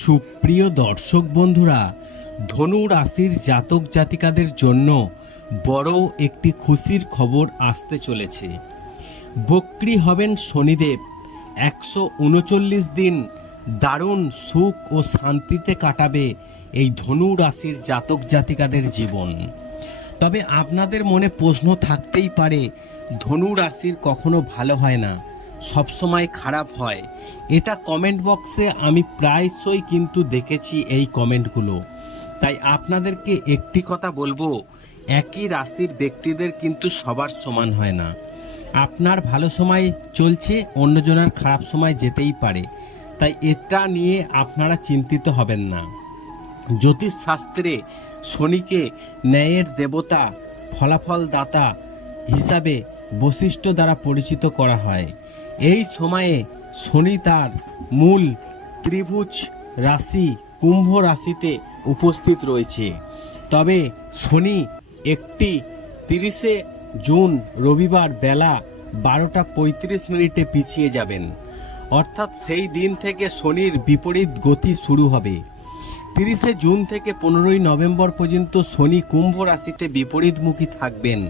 সুপ্রিয় দর্শক বন্ধুরা, ধনু রাশির জাতক জাতিকাদের জন্য বড় একটি খুশির খবর আসতে চলেছে। বক্রি হবেন শনিদেব। একশো উনচল্লিশ দিন দারুণ সুখ ও শান্তিতে কাটাবে এই ধনু রাশির জাতক জাতিকাদের জীবন। তবে আপনাদের মনে প্রশ্ন থাকতেই পারে, ধনু রাশির কখনো ভালো হয় না। সবসময় খারাপ হয়। এটা কমেন্ট বক্সে আমি প্রায়শই কিন্তু দেখেছি এই কমেন্টগুলো তাই আপনাদেরকে একটি কথা বলব, একই রাশির ব্যক্তিদের কিন্তু সবার সমান হয় না। আপনার ভালো সময় চলছে, অন্যজনের খারাপ সময় যেতেই পারে। তাই এটা নিয়ে আপনারা চিন্তিত হবেন না। জ্যোতিষ শাস্ত্রে শনিকে ন্যায়ের দেবতা ফলাফল দাতা হিসাবে বৈশিষ্ট্য দ্বারা পরিচিত করা হয়। এই সময়ে শনি তার মূল ত্রিভুজ রাশি, কুম্ভ রাশিতে উপস্থিত রয়েছে। তবে শনি একটি তিরিশে জুন রবিবার বেলা বারোটা পঁয়ত্রিশ মিনিটে পিছিয়ে যাবেন। অর্থাৎ সেই দিন থেকে শনির বিপরীত গতি শুরু হবে। তিরিশে জুন থেকে পনেরোই নভেম্বর পর্যন্ত শনি কুম্ভ রাশিতে বিপরীতমুখী থাকবেন।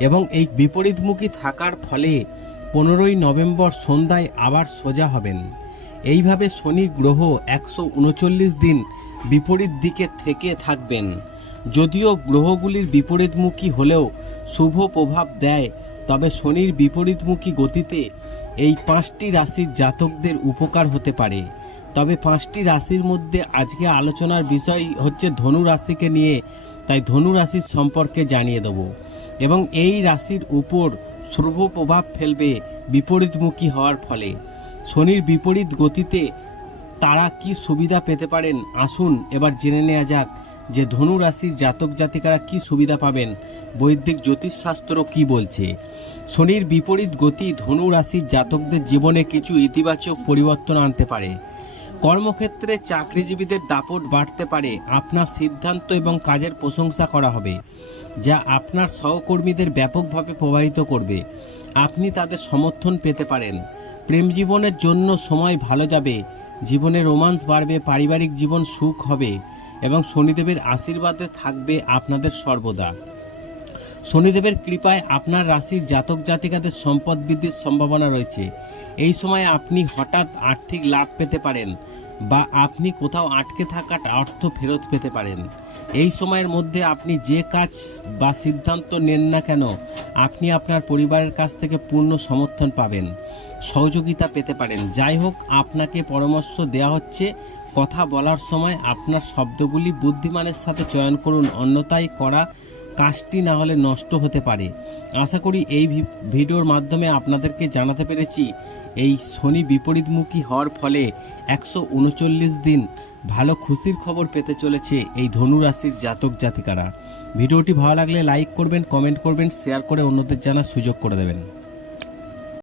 এবং এই বিপরীতমুখী থাকার ফলে পনেরোই নভেম্বর সন্ধ্যায় আবার সোজা হবেন। এইভাবে শনি গ্রহ একশো উনচল্লিশ দিন বিপরীত দিকে থেকে থাকবেন। যদিও গ্রহগুলির বিপরীতমুখী হলেও শুভ প্রভাব দেয়, তবে শনির বিপরীতমুখী গতিতে এই পাঁচটি রাশির জাতকদের উপকার হতে পারে। তবে পাঁচটি রাশির মধ্যে আজকে আলোচনার বিষয় হচ্ছে ধনু রাশিকে নিয়ে, তাই ধনু রাশির সম্পর্কে জানিয়ে দেব। এবং এই রাশির উপর শুভ প্রভাব ফেলবে, বিপরীতমুখী হওয়ার ফলে। শনির বিপরীত গতিতে তারা কি সুবিধা পেতে পারেন? আসুন এবার জেনে নেওয়া যাক যে ধনু রাশির জাতক জাতিকারা কি সুবিধা পাবেন। বৈদিক জ্যোতিষশাস্ত্র কি বলছে? শনির বিপরীত গতি ধনু রাশির জাতকদের জীবনে কিছু ইতিবাচক পরিবর্তন আনতে পারে। কর্মক্ষেত্রে চাকরিজীবীদের দাপট বাড়তে পারে। আপনার সিদ্ধান্ত এবং কাজের প্রশংসা করা হবে, যা আপনার সহকর্মীদের ব্যাপকভাবে প্রভাবিত করবে। আপনি তাদের সমর্থন পেতে পারেন। প্রেম জীবনের জন্য সময় ভালো যাবে, জীবনে রোমান্স বাড়বে, পারিবারিক জীবন সুখ হবে, এবং শনিদেবের আশীর্বাদে থাকবে আপনাদের সর্বদা। শনিদেবের কৃপায় আপনার রাশির জাতক জাতিকাদের সম্পদ বৃদ্ধির সম্ভাবনা রয়েছে। এই সময় আপনি হঠাৎ আর্থিক লাভ পেতে পারেন বা আপনি কোথাও আটকে থাকা অর্থ ফেরত পেতে পারেন। এই সময়ের মধ্যে আপনি যে কাজ বা সিদ্ধান্ত নেন না কেন, আপনি আপনার পরিবারের কাছ থেকে পূর্ণ সমর্থন পাবেন, সহযোগিতা পেতে পারেন। যাই হোক, আপনাকে পরামর্শ দেওয়া হচ্ছে, কথা বলার সময় আপনার শব্দগুলি বুদ্ধিমানের সাথে চয়ন করুন, অন্যথায় করা কাজটি না হলে নষ্ট হতে পারে। আশা করি এই ভিডিওর মাধ্যমে আপনাদেরকে জানাতে পেরেছি, এই শনি বিপরীতমুখী হওয়ার ফলে একশো উনচল্লিশ দিন ভালো খুশির খবর পেতে চলেছে এই ধনু রাশির জাতক জাতিকারা। ভিডিওটি ভালো লাগলে লাইক করবেন, কমেন্ট করবেন, শেয়ার করে অন্যদের জানার সুযোগ করে দেবেন।